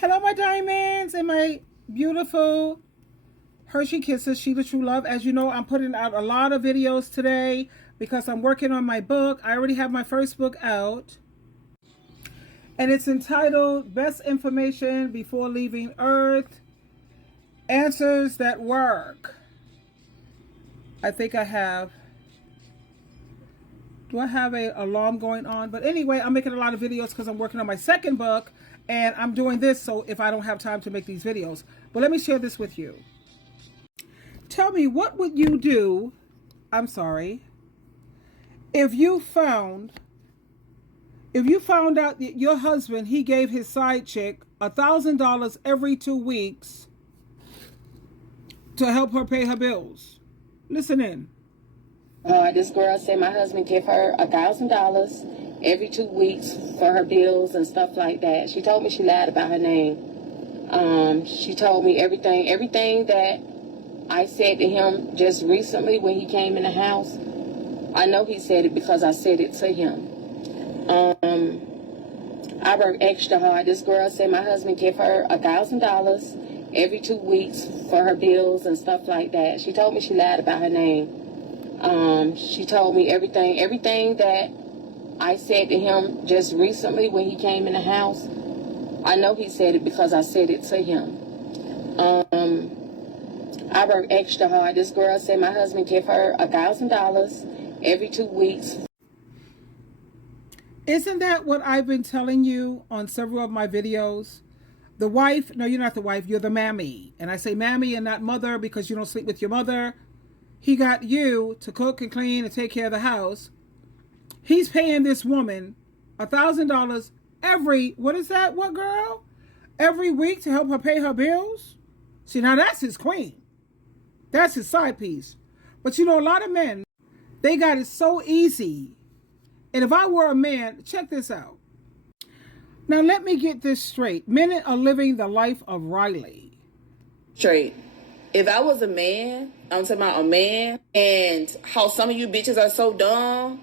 Hello, my diamonds and my beautiful Hershey Kisses, SheilaTruelove. As you know, I'm putting out a lot of videos today because I'm working on my book. I already have my first book out. And it's entitled Best Information Before Leaving Earth. Answers That Work. I think I have... Do I have an alarm going on? But anyway, I'm making a lot of videos because I'm working on my second book. And I'm doing this so if I don't have time to make these videos. But let me share this with you. Tell me, what would you do, if you found out that your husband, he gave his side chick $1,000 every 2 weeks to help her pay her bills? Listen in. This girl said my husband give her $1,000 every 2 weeks for her bills and stuff like that. She told me she lied about her name. She told me everything that I said to him just recently when he came in the house. I know he said it because I said it to him. I work extra hard. This girl said my husband give her $1,000 every 2 weeks for her bills and stuff like that. She told me she lied about her name. She told me everything that I said to him just recently when he came in the house. I know he said it because I said it to him. I work extra hard. This girl said my husband give her $1,000 every 2 weeks. Isn't that what I've been telling you on several of my videos? The wife, no, you're not the wife, you're the mammy. And I say mammy and not mother because you don't sleep with your mother. He got you to cook and clean and take care of the house. He's paying this woman $1,000 every, what is that? What, girl? Every week to help her pay her bills? See, now that's his queen. That's his side piece. But you know, a lot of men, they got it so easy. And if I were a man, check this out. Now, let me get this straight. Men are living the life of Riley. Straight. If I was a man, I'm talking about a man, and how some of you bitches are so dumb,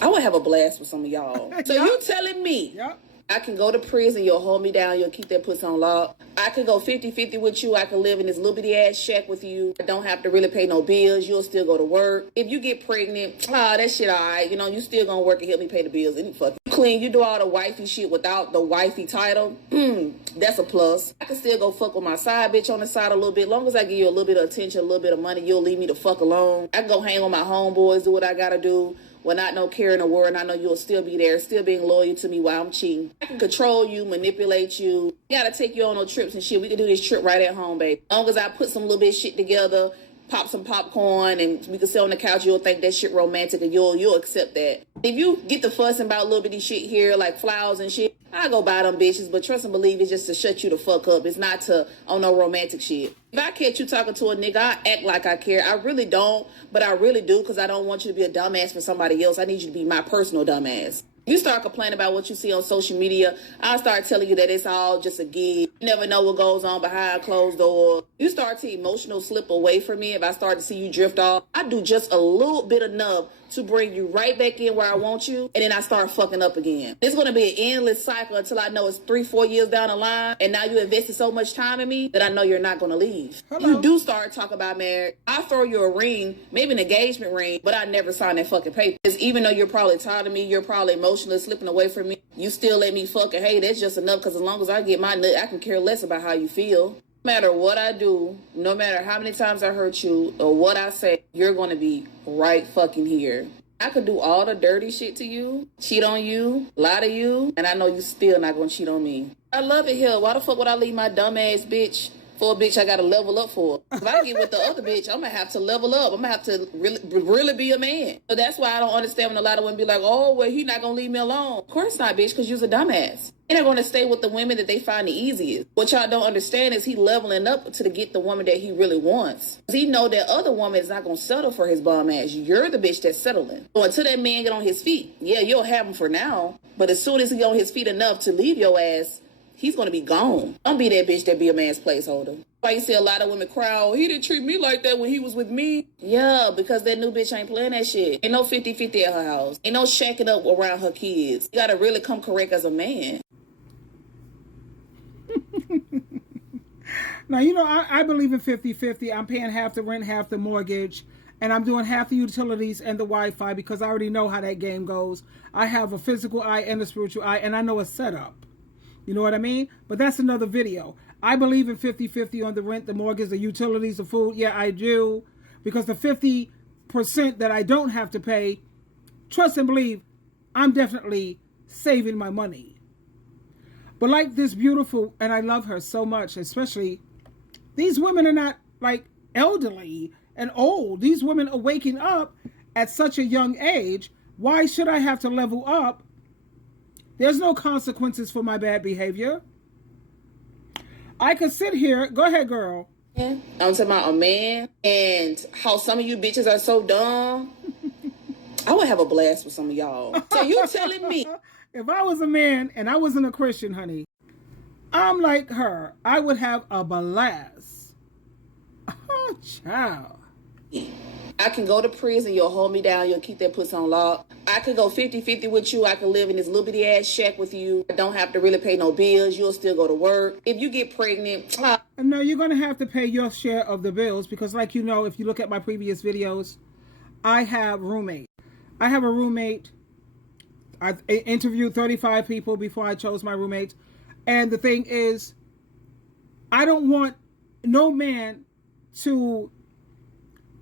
I would have a blast with some of y'all. So Yep. you telling me Yep. I can go to prison, you'll hold me down, you'll keep that pussy on lock. I can go 50-50 with you, I can live in this little bitty ass shack with you. I don't have to really pay no bills, you'll still go to work. If you get pregnant, that shit alright, you know, you still gonna work and help me pay the bills. Any fuck. You clean, you do all the wifey shit without the wifey title, that's a plus. I can still go fuck with my side bitch on the side a little bit. Long as I give you a little bit of attention, a little bit of money, you'll leave me the fuck alone. I can go hang with my homeboys, do what I gotta do. Well, not no care in the world, and I know you'll still be there, still being loyal to me while I'm cheating. I can control you, manipulate you. Gotta take you on no trips and shit. We can do this trip right at home, babe. As long as I put some little bit of shit together, pop some popcorn, and we can sit on the couch, you'll think that shit romantic, and you'll accept that. If you get the fussing about little bitty shit here, like flowers and shit, I go buy them bitches, but trust and believe it's just to shut you the fuck up. It's not to, no romantic shit. If I catch you talking to a nigga, I act like I care. I really don't, but I really do because I don't want you to be a dumbass for somebody else. I need you to be my personal dumbass. You start complaining about what you see on social media, I'll start telling you that it's all just a gig. You never know what goes on behind closed doors. You start to emotional slip away from me if I start to see you drift off. I do just a little bit enough to bring you right back in where I want you, and then I start fucking up again. It's going to be an endless cycle until I know it's 3-4 years down the line, and now you invested so much time in me that I know you're not going to leave. Hello. You do start talking about marriage. I throw you a ring, maybe an engagement ring, but I never sign that fucking paper. Because even though you're probably tired of me, you're probably emotionally slipping away from me, you still let me fucking, hey, that's just enough, because as long as I get my nut, I can care less about how you feel. No matter what I do, no matter how many times I hurt you or what I say, you're going to be right fucking here. I could do all the dirty shit to you, cheat on you, lie to you, and I know you still not going to cheat on me. I love it here. Why the fuck would I leave my dumb ass bitch for a bitch I got to level up for? If I get with the other bitch, I'm going to have to level up. I'm going to have to really be a man. So that's why I don't understand when a lot of women be like, oh, well, he not going to leave me alone. Of course not, bitch, because you're a dumbass. They're going to stay with the women that they find the easiest. What y'all don't understand is he leveling up to get the woman that he really wants. He know that other woman is not going to settle for his bum ass. You're the bitch that's settling. So until that man get on his feet, yeah, you'll have him for now. But as soon as he on his feet enough to leave your ass, he's going to be gone. Don't be that bitch that be a man's placeholder. Why you see a lot of women cry, oh, he didn't treat me like that when he was with me. Yeah, because that new bitch ain't playing that shit. Ain't no 50-50 at her house. Ain't no shacking up around her kids. You got to really come correct as a man. Now, you know, I believe in 50-50. I'm paying half the rent, half the mortgage, and I'm doing half the utilities and the Wi-Fi because I already know how that game goes. I have a physical eye and a spiritual eye, and I know a setup. You know what I mean? But that's another video. I believe in 50-50 on the rent, the mortgage, the utilities, the food. Yeah, I do. Because the 50% that I don't have to pay, trust and believe, I'm definitely saving my money. But like this beautiful, and I love her so much, especially, these women are not like elderly and old. These women are waking up at such a young age. Why should I have to level up? There's no consequences for my bad behavior. I could sit here. Go ahead, girl. I'm talking about a man and how some of you bitches are so dumb. I would have a blast with some of y'all. So you telling me? If I was a man and I wasn't a Christian, honey, I'm like her. I would have a blast. Oh, child. I can go to prison, you'll hold me down, you'll keep that pussy on lock. I could go 50-50 with you, I can live in this little bitty ass shack with you. I don't have to really pay no bills, you'll still go to work. If you get pregnant... No, you're going to have to pay your share of the bills because like you know, if you look at my previous videos, I have roommates. I have a roommate. I interviewed 35 people before I chose my roommates. And the thing is, I don't want no man to...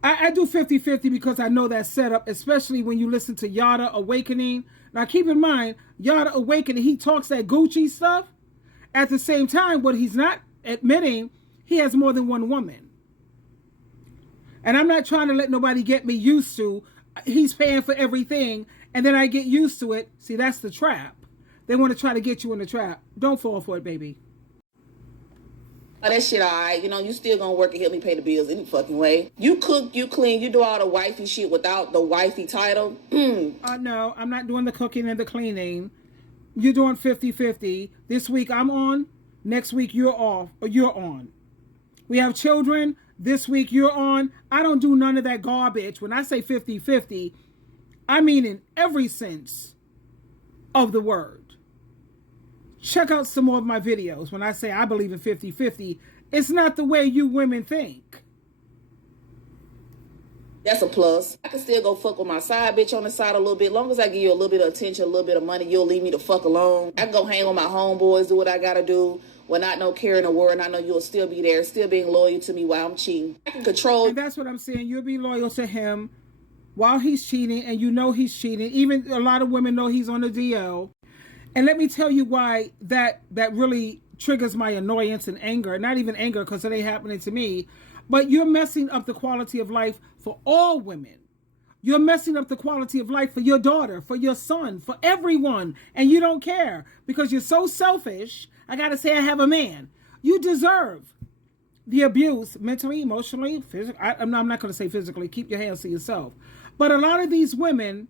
I do 50-50 because I know that setup, especially when you listen to Yada Awakening. Now, keep in mind, Yada Awakening, he talks that Gucci stuff. At the same time, what he's not admitting, he has more than one woman. And I'm not trying to let nobody get me used to, he's paying for everything, and then I get used to it. See, that's the trap. They want to try to get you in the trap. Don't fall for it, baby. Oh, that shit alright. You know, you still gonna work and help me pay the bills any fucking way. You cook, you clean, you do all the wifey shit without the wifey title. No, I'm not doing the cooking and the cleaning. You're doing 50-50. This week I'm on. Next week you're off or you're on. We have children. This week you're on. I don't do none of that garbage. When I say 50-50, I mean in every sense of the word. Check out some more of my videos. When I say I believe in 50-50, it's not the way you women think. That's a plus. I can still go fuck with my side bitch on the side a little bit. Long as I give you a little bit of attention, a little bit of money, you'll leave me the fuck alone. I can go hang with my homeboys, do what I gotta do. When not no care in the world, and I know you'll still be there, still being loyal to me while I'm cheating. I can control. And that's what I'm saying. You'll be loyal to him while he's cheating, and you know he's cheating. Even a lot of women know he's on the DL. And let me tell you why that really triggers my annoyance and anger. Not even anger because it ain't happening to me. But you're messing up the quality of life for all women. You're messing up the quality of life for your daughter, for your son, for everyone. And you don't care because you're so selfish. I got to say I have a man. You deserve the abuse mentally, emotionally, physically. I'm not going to say physically. Keep your hands to yourself. But a lot of these women...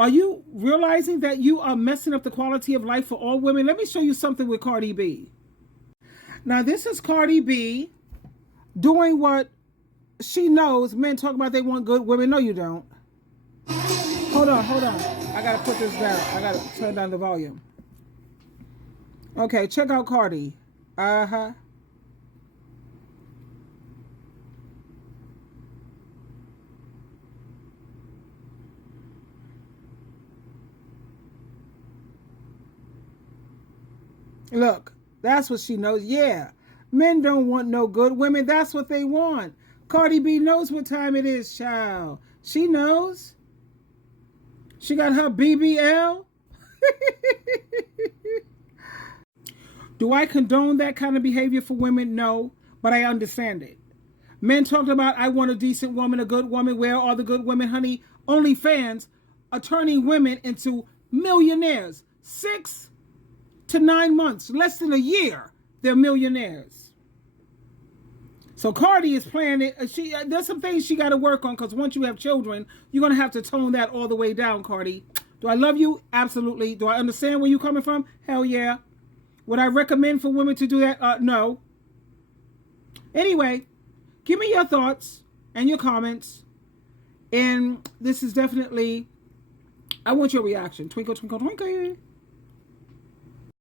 Are you realizing that you are messing up the quality of life for all women? Let me show you something with Cardi B. Now, this is Cardi B doing what she knows men talk about they want good women. No, you don't. Hold on. I got to put this down. I got to turn down the volume. Okay, check out Cardi. Uh-huh. Look, that's what she knows. Yeah, men don't want no good women. That's what they want. Cardi B knows what time it is, child. She knows. She got her BBL. Do I condone that kind of behavior for women? No, but I understand it. Men talked about, I want a decent woman, a good woman. Where are the good women, honey? OnlyFans are turning women into millionaires. 6 to 9 months, less than a year, they're millionaires. So Cardi is playing it. There's some things she got to work on because once you have children, you're going to have to tone that all the way down, Cardi. Do I love you? Absolutely. Do I understand where you're coming from? Hell yeah. Would I recommend for women to do that? No. Anyway, give me your thoughts and your comments. And this is definitely, I want your reaction. Twinkle, twinkle, twinkle.